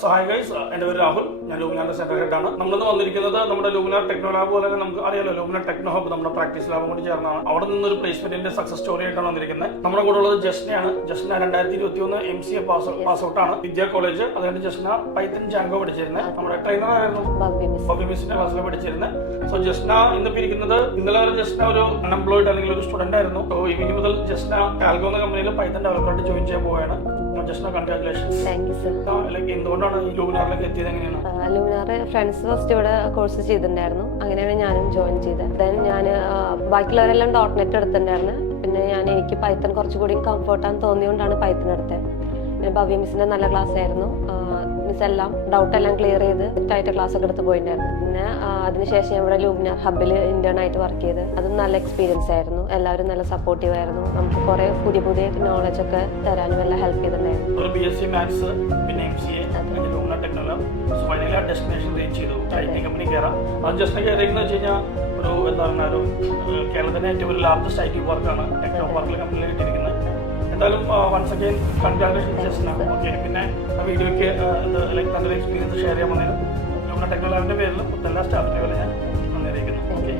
So hi guys, എൻ്റെ പേര് രാഹുൽ. ഞാൻ ലൂമിനാറിന്റെ സെന്റർ ഹെഡാണ്. നമ്മളിന്ന് വന്നിരിക്കുന്നത് നമ്മുടെ ലൂമിനാർ ടെക്നോ ലാബ് പോലെ തന്നെ നമുക്ക് അറിയാലോ, ലൂമിനാർ ടെക്നോ ഹബ് നമ്മുടെ പ്രാക്ടീസ് ലാബും കൂടി ചേർന്നാണ്. അവിടെ നിന്നൊരു പ്ലേസ്മെന്റിന്റെ സക്സസ് സ്റ്റോറി ആയിട്ടാണ് വന്നിരിക്കുന്നത്. നമ്മുടെ കൂടെ ഉള്ളത് ജസ്നയാണ്. ജസ്ന 2021 MCA പാസ് ഔട്ട് ആണ്, വിദ്യാ കോളേജ്. അതുകൊണ്ട് ജസ്ന പൈത്തൺ ജാങ്കോ പഠിച്ചിരുന്നത്. നമ്മുടെ ട്രെയിനർ ആയിരുന്നു, ബബി മിസ്സിന്റെ ക്ലാസ്സിൽ പഠിച്ചിരുന്നത്. സോ ജസ്ന ഇന്നിപ്പോ ഇരിക്കുന്നത്, ഇന്നലെ വരെ ജസ്ന ഒരു അൺഎംപ്ലോയിഡ് അല്ലെങ്കിൽ ഒരു സ്റ്റുഡന്റ് ആയിരുന്നു. സോ ഇനി മുതൽ ജസ്ന കാൽഗോ എന്ന കമ്പനിയിൽ പൈത്തൺ ഡെവലപ്പറായിട്ട് ജോയിൻ ചെയ്യാൻ പോവുകയാണ്. Jasna, congratulations. Thank you sir. എന്തുകൊണ്ടാണ് ഈ ലൂമിനാറിലേക്ക് എത്തിയത്? എങ്ങനെയാണ്? ലൂമിനാർ ഫ്രണ്ട്സ് ഫസ്റ്റ് ഇവിടെ കോഴ്സ് ചെയ്തിട്ടുണ്ടായിരുന്നു. അങ്ങനെയാണ് ഞാനും ജോയിൻ ചെയ്തത്. ദെൻ ഞാൻ ബാക്കിയുള്ളവരെല്ലാം .NET എടുത്തിട്ടുണ്ടായിരുന്നു. പിന്നെ എനിക്ക് പൈത്തൺ കുറച്ചുകൂടി കംഫർട്ടാന്ന് തോന്നിയോണ്ടാണ് പൈത്തൺ എടുത്തത്. പിന്നെ ഭവ്യ മിസ്സിന്റെ നല്ല ക്ലാസ് ആയിരുന്നു. മിസ് എല്ലാം ഡൗട്ടെല്ലാം ക്ലിയർ ചെയ്ത് ആയിട്ട് ക്ലാസ് ഒക്കെ എടുത്ത് പോയിട്ടുണ്ടായിരുന്നു. പിന്നെ അതിനുശേഷം ഇവിടെ ലൂമിനാർ ഹബിൽ ഇന്റേൺ ആയിട്ട് വർക്ക് ചെയ്ത് അതും നല്ല എക്സ്പീരിയൻസ് ആയിരുന്നു. എല്ലാവരും നല്ല സപ്പോർട്ടീവ് ആയിരുന്നു. നമുക്ക് കുറെ പുതിയ നോളജ് ഒക്കെ തരാനും എല്ലാം ഹെൽപ്പ് ചെയ്തിട്ടുണ്ടായിരുന്നു. BSc മാത്സ്, പിന്നെ MCA, Luminar techno lab. So finally ആ ഡെസ്റ്റിനേഷൻ റീച്ച് ചെയ്തു. IT കമ്പനി കയറാം. അത് ജസ്റ്റ് കയറിയെന്ന് വെച്ച് കഴിഞ്ഞാൽ ഒരു എന്താ പറയുക, ഒരു കേരളത്തിലെ ഏറ്റവും ഒരു ലാർജസ്റ്റ് IT പാർക്കാണ് ടെക്നോ പാർക്കിൽ കമ്പനിയിൽ കിട്ടിയിരിക്കുന്നത്. എന്തായാലും once again congratulation Jasna. Okay, പിന്നെ ആ വീഡിയോയ്ക്ക് നല്ലൊരു എക്സ്പീരിയൻസ് ഷെയർ ചെയ്യാൻ വന്നതിനും ലൂമിനാർ ടെക്നോ ലാബിന്റെ പേരിലും എല്ലാ സ്റ്റാഫിന്റെ പേരിലും ഞാൻ നന്ദി അറിയിക്കുന്നു. ഓക്കെ.